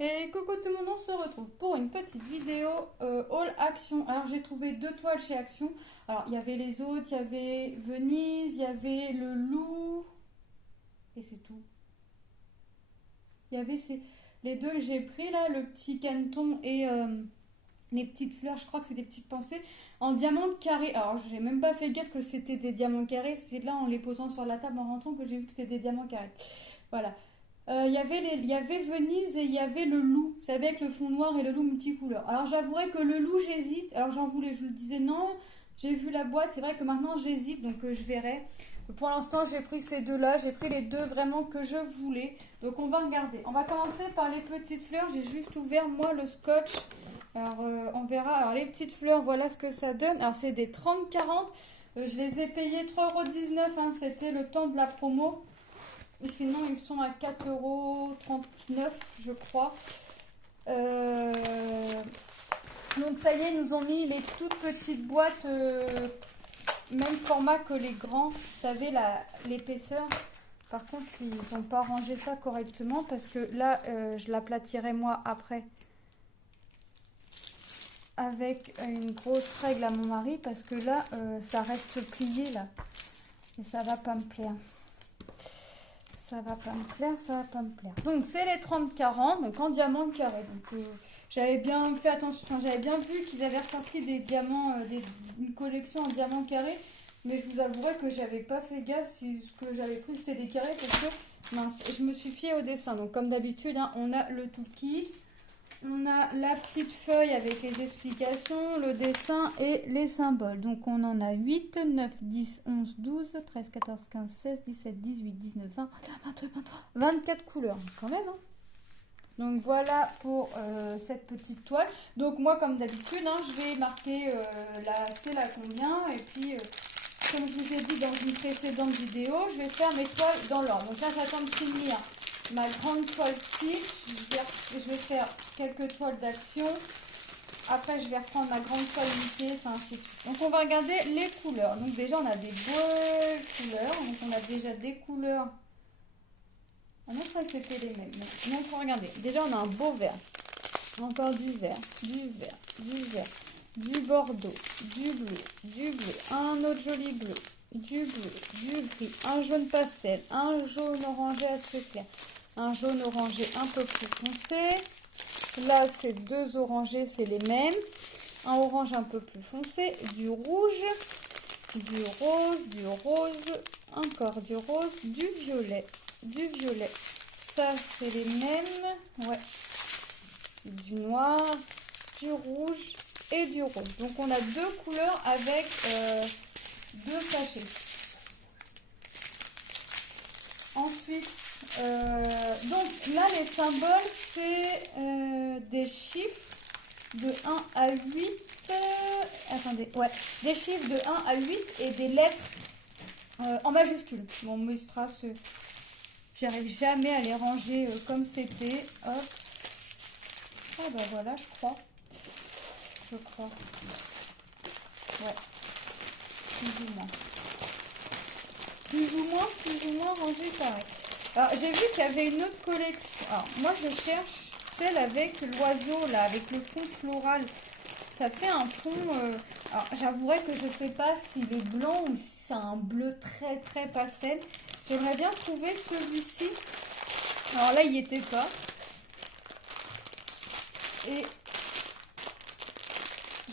Et coucou tout le monde, on se retrouve pour une petite vidéo haul Action. Alors j'ai trouvé deux toiles chez Action. Alors il y avait les autres, il y avait Venise, il y avait le loup et c'est tout. Il y avait les deux que j'ai pris là, le petit caneton et les petites fleurs, je crois que c'est des petites pensées en diamant carré. Alors j'ai même pas fait gaffe que c'était des diamants carrés, c'est là en les posant sur la table en rentrant que j'ai vu que c'était des diamants carrés. Voilà. Il y avait Venise et il y avait le loup. Vous savez, avec le fond noir et le loup multicouleur. Alors j'avouerai que le loup, j'hésite. Alors j'en voulais, je le disais non. J'ai vu la boîte, c'est vrai que maintenant j'hésite, donc je verrai. Pour l'instant, j'ai pris ces deux-là. J'ai pris les deux vraiment que je voulais. Donc on va regarder. On va commencer par les petites fleurs. J'ai juste ouvert moi le scotch. Alors on verra. Alors les petites fleurs, voilà ce que ça donne. Alors c'est des 30-40. Je les ai payées 3,19 €. Hein. C'était le temps de la promo. Et sinon, ils sont à 4,39 € je crois. Euh, Donc ça y est, ils nous ont mis les toutes petites boîtes, même format que les grands. Vous savez, l'épaisseur. Par contre, ils n'ont pas rangé ça correctement parce que là, je l'aplatirai moi après avec une grosse règle à mon mari parce que là, ça reste plié là. Et ça va pas me plaire. Ça va pas me plaire, ça va pas me plaire. Donc c'est les 30-40, donc en diamant carré. Donc j'avais bien fait attention, enfin, j'avais bien vu qu'ils avaient ressorti des diamants, une collection en diamant carré. Mais je vous avouerai que j'avais pas fait gaffe si ce que j'avais pris c'était des carrés parce que mince, je me suis fiée au dessin. Donc comme d'habitude, hein, on a le tout kit. On a la petite feuille avec les explications, le dessin et les symboles. Donc on en a 8, 9, 10, 11, 12, 13, 14, 15, 16, 17, 18, 19, 20, 22, 23, 24 couleurs quand même. Hein. Donc voilà pour cette petite toile. Donc moi comme d'habitude, hein, je vais marquer c'est la combien. Et puis comme je vous ai dit dans une précédente vidéo, je vais faire mes toiles dans l'ordre. Donc là j'attends de finir ma grande toile stitch, je vais faire quelques toiles d'action. Après, je vais reprendre ma grande toile unité, enfin ainsi de suite. Donc, on va regarder les couleurs. Donc, déjà, on a des belles couleurs. Donc, on a déjà des couleurs. Ah non, je crois que c'était les mêmes. Non, il faut regarder. Déjà, on a un beau vert. Encore du vert, du vert, du vert, du bordeaux, du bleu, un autre joli bleu, du bleu, du gris, un jaune pastel, un jaune orangé assez clair, un jaune orangé un peu plus foncé. Là, c'est deux orangés, c'est les mêmes. Un orange un peu plus foncé, du rouge, du rose, encore du rose, du violet, du violet. Ça, c'est les mêmes. Ouais. Du noir, du rouge et du rose. Donc, on a deux couleurs avec deux sachets. Ensuite, donc là, les symboles, c'est des chiffres de 1 à 8. Attendez, ouais, des chiffres de 1 à 8 et des lettres en majuscules. Bon, mes strass, j'arrive jamais à les ranger comme c'était. Hop. Ah bah voilà, je crois. Je crois. Ouais, plus ou moins. Plus ou moins rangé pareil. Alors, j'ai vu qu'il y avait une autre collection. Alors, moi, je cherche celle avec l'oiseau, là, avec le fond floral. Ça fait un fond... Alors, j'avouerai que je ne sais pas s'il est blanc ou si c'est un bleu très, très pastel. J'aimerais bien trouver celui-ci. Alors là, il n'y était pas. Et...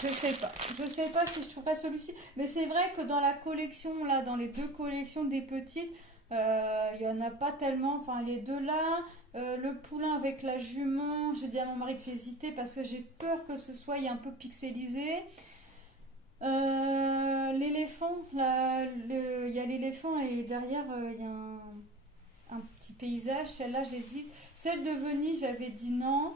je sais pas. Je sais pas si je trouverai celui-ci. Mais c'est vrai que dans la collection, là, dans les deux collections des petites, il y en a pas tellement. Enfin, les deux là, le poulain avec la jument, j'ai dit à mon mari que j'hésitais parce que j'ai peur que ce soit un peu pixelisé. L'éléphant, il y a l'éléphant et derrière, il y a un petit paysage. Celle-là, j'hésite. Celle de Venise, j'avais dit non.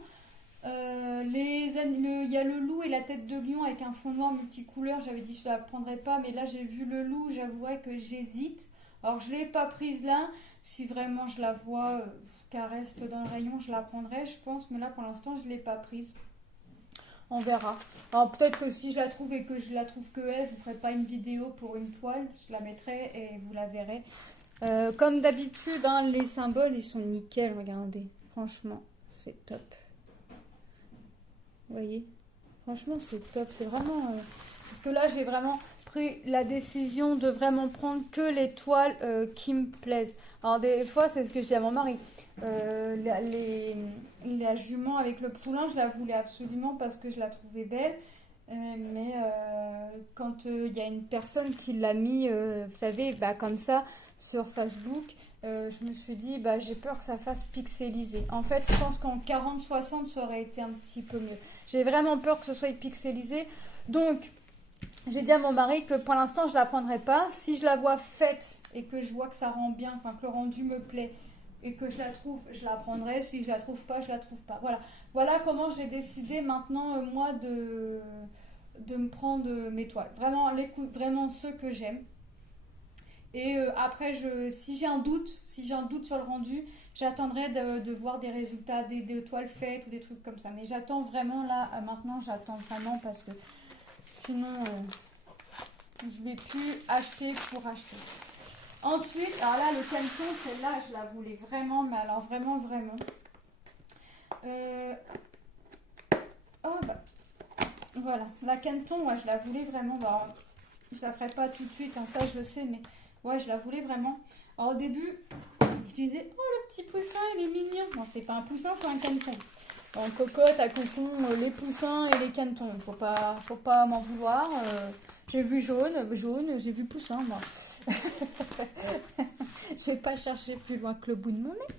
Il y a le loup et la tête de lion avec un fond noir multicouleur. J'avais dit je la prendrais pas, mais là j'ai vu le loup, j'avouerais que j'hésite. Alors je l'ai pas prise là. Si vraiment je la vois, qu'elle reste dans le rayon, je la prendrai, je pense. Mais là pour l'instant je l'ai pas prise. On verra. Alors peut-être que si je la trouve et que je la trouve que elle, je ne ferai pas une vidéo pour une toile. Je la mettrai et vous la verrez. Comme d'habitude, hein, les symboles ils sont nickel. Regardez, franchement, c'est top. Vous voyez? Franchement, c'est top. C'est vraiment... Parce que là, j'ai vraiment pris la décision de vraiment prendre que les toiles qui me plaisent. Alors, des fois, c'est ce que je dis à mon mari. La jument avec le poulain, je la voulais absolument parce que je la trouvais belle. Mais quand il y a une personne qui l'a mis, vous savez, bah, comme ça, sur Facebook, je me suis dit, bah, j'ai peur que ça fasse pixelisé. En fait, je pense qu'en 40-60, ça aurait été un petit peu mieux. J'ai vraiment peur que ce soit pixelisé. Donc, j'ai dit à mon mari que pour l'instant, je ne la prendrai pas. Si je la vois faite et que je vois que ça rend bien, enfin que le rendu me plaît et que je la trouve, je la prendrai. Si je la trouve pas, je la trouve pas. Voilà, voilà comment j'ai décidé maintenant, moi, de me prendre mes toiles. Vraiment, vraiment ceux que j'aime. Et après, si j'ai un doute, sur le rendu, j'attendrai de voir des résultats, des toiles faites ou des trucs comme ça. Mais j'attends vraiment là, maintenant, j'attends vraiment parce que sinon, je vais plus acheter pour acheter. Ensuite, alors là, le canton, celle-là, je la voulais vraiment, mais alors vraiment, vraiment. Oh, bah, voilà, la canton, ouais, je la voulais vraiment. Bah, je la ferai pas tout de suite, hein, ça je le sais, mais ouais, je la voulais vraiment. Alors au début, je disais, oh le petit poussin, il est mignon. Non, c'est pas un poussin, c'est un canton. En cocotte, elle confond les poussins et les cantons. Faut pas m'en vouloir. J'ai vu jaune, j'ai vu poussin, moi. Je vais pas chercher plus loin que le bout de mon nez.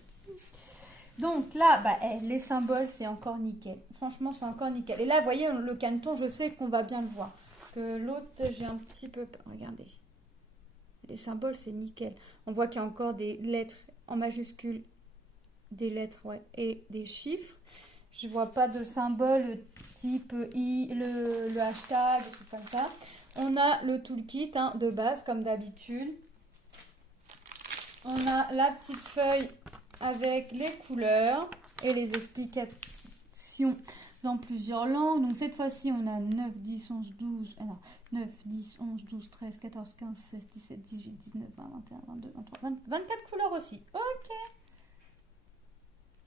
Donc là, bah, les symboles, c'est encore nickel. Franchement, c'est encore nickel. Et là, vous voyez, le canton, je sais qu'on va bien le voir. Que l'autre, j'ai un petit peu... Regardez. Les symboles, c'est nickel. On voit qu'il y a encore des lettres en majuscule, des lettres, ouais, et des chiffres. Je vois pas de symbole type i, le hashtag, des trucs comme ça. On a le toolkit hein, de base, comme d'habitude. On a la petite feuille avec les couleurs et les explications dans plusieurs langues. Donc cette fois-ci, on a 9, 10, 11, 12, alors 9, 10, 11, 12, 13, 14, 15, 16, 17, 18, 19, 20, 21, 22, 23, 24 couleurs aussi. Ok.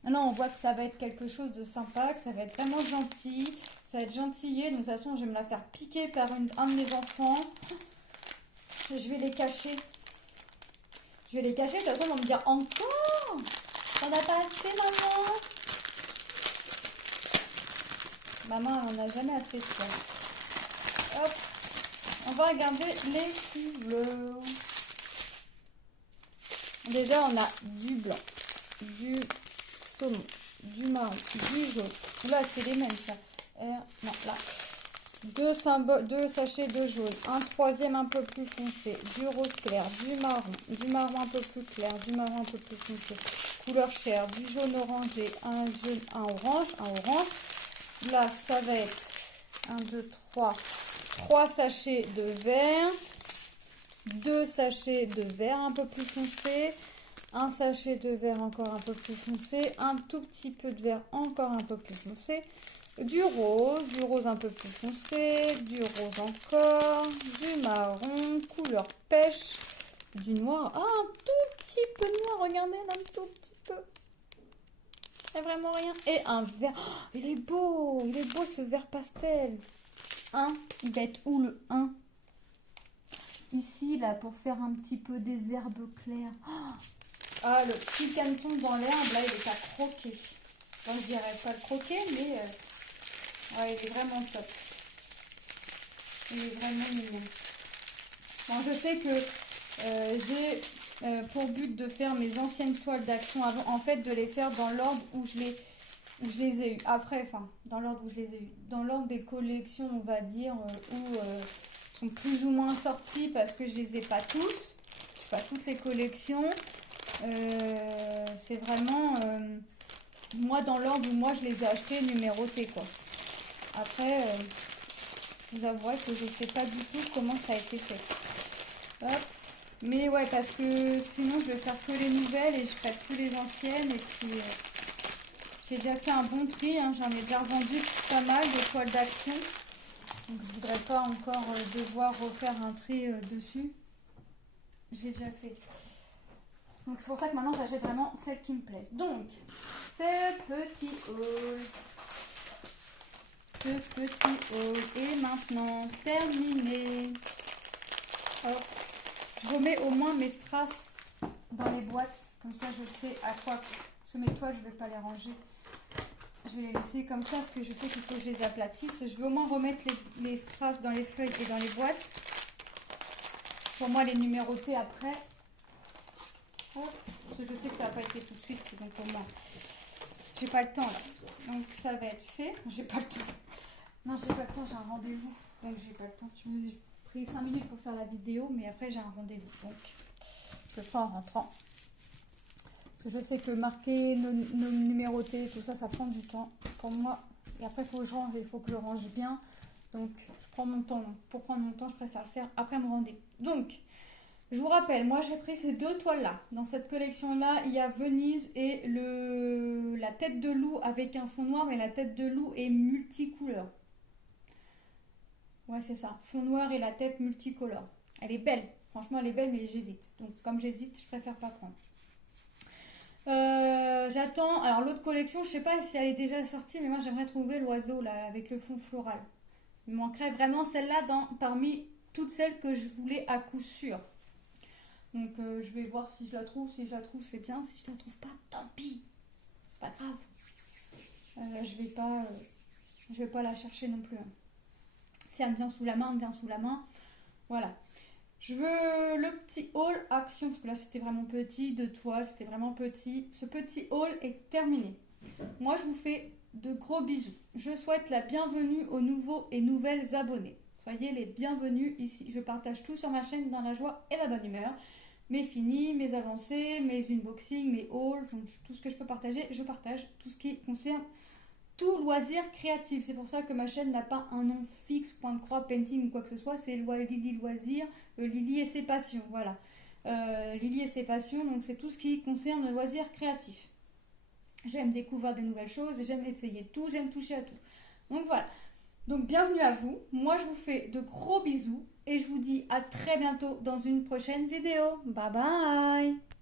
Là, on voit que ça va être quelque chose de sympa, que ça va être vraiment gentil. Ça va être gentillé. Donc de toute façon, je vais me la faire piquer par un de mes enfants. Je vais les cacher. De toute façon, ils vont me dire encore. T'en as pas assez, maman? Maman, elle en a jamais assez de ça. Hop. On va regarder les couleurs. Déjà, on a du blanc, du saumon, du marron, du jaune. Là, c'est les mêmes, ça. Non, là. Deux sachets de jaune, un troisième un peu plus foncé, du rose clair, du marron un peu plus clair, du marron un peu plus foncé, couleur chair, du jaune orangé, un orange. Là, ça va être 1, 2, 3 sachets de vert, 2 sachets de vert un peu plus foncé, un sachet de vert encore un peu plus foncé, un tout petit peu de vert encore un peu plus foncé, du rose un peu plus foncé, du rose encore, du marron, couleur pêche, du noir, ah, un tout petit peu de noir, regardez là, un tout petit peu. Il n'y a vraiment rien. Et un vert. Oh, il est beau ce vert pastel. Il va être où le 1? Ici, là, pour faire un petit peu des herbes claires. Ah, le petit canton dans l'herbe, là, il est à croquer. Bon, je dirais pas le croquer, mais ouais, il est vraiment top. Il est vraiment mignon. Bon, je sais que j'ai pour but de faire mes anciennes toiles d'action avant, en fait, de les faire dans l'ordre où je les ai eues. Après, enfin, dans l'ordre où je les ai eues. Dans l'ordre des collections, on va dire, où sont plus ou moins sorties parce que je les ai pas tous. Je sais pas toutes les collections. C'est vraiment moi dans l'ordre où moi je les ai achetés numérotés quoi. Après je vous avouerai que je sais pas du tout comment ça a été fait. Hop. Mais ouais, parce que sinon je vais faire que les nouvelles et je ferai plus les anciennes. Et puis j'ai déjà fait un bon tri, hein. J'en ai déjà revendu pas mal de toiles d'action. Donc je voudrais pas encore devoir refaire un tri dessus. J'ai déjà fait. Donc c'est pour ça que maintenant j'achète vraiment celles qui me plaisent. Donc, ce petit haul. ce petit haul est maintenant terminé. Alors, je remets au moins mes strass dans les boîtes. Comme ça, je sais à quoi. Sur mes toiles, je ne vais pas les ranger. Je vais les laisser comme ça parce que je sais qu'il faut que je les aplatisse. Je vais au moins remettre les strass dans les feuilles et dans les boîtes. Pour moi, les numéroter après. Hop, parce que je sais que ça n'a pas été tout de suite. Donc, au moins, j'ai pas le temps là. Donc, ça va être fait. J'ai pas le temps. Non, j'ai pas le temps, j'ai un rendez-vous. Donc, j'ai pas le temps. J'ai pris 5 minutes pour faire la vidéo, mais après, j'ai un rendez-vous. Donc, je le ferai en rentrant. Parce que je sais que marquer, nos numéroter, tout ça, ça prend du temps pour moi. Et après, il faut que je range, il faut que je range bien. Donc, je prends mon temps. Donc, pour prendre mon temps, je préfère le faire après mon rendez-vous. Donc, je vous rappelle, moi, j'ai pris ces deux toiles-là. Dans cette collection-là, il y a Venise et la tête de loup avec un fond noir, mais la tête de loup est multicouleur. Ouais, c'est ça. Fond noir et la tête multicolore. Elle est belle. Franchement, elle est belle, mais j'hésite. Donc, comme j'hésite, je préfère pas prendre. J'attends. Alors, l'autre collection, je sais pas si elle est déjà sortie, mais moi, j'aimerais trouver l'oiseau, là, avec le fond floral. Il me manquerait vraiment celle-là parmi toutes celles que je voulais à coup sûr. Donc, je vais voir si je la trouve. Si je la trouve, c'est bien. Si je la trouve pas, tant pis. C'est pas grave. Je vais pas la chercher non plus. Si elle me vient sous la main, elle me vient sous la main. Voilà. Je veux le petit haul action, parce que là c'était vraiment petit, de toile, c'était vraiment petit. Ce petit haul est terminé. Moi je vous fais de gros bisous. Je souhaite la bienvenue aux nouveaux et nouvelles abonnés. Soyez les bienvenus ici. Je partage tout sur ma chaîne dans la joie et la bonne humeur. Mes finis, mes avancées, mes unboxings, mes hauls, donc tout ce que je peux partager, je partage. Tout ce qui concerne tout loisir créatif. C'est pour ça que ma chaîne n'a pas un nom fixe, point de croix, painting ou quoi que ce soit. C'est Lily Loisir, Lily et ses passions. Voilà. Lily et ses passions, donc c'est tout ce qui concerne le loisir créatif. J'aime découvrir de nouvelles choses, j'aime essayer tout, j'aime toucher à tout. Donc voilà. Donc bienvenue à vous. Moi je vous fais de gros bisous et je vous dis à très bientôt dans une prochaine vidéo. Bye bye.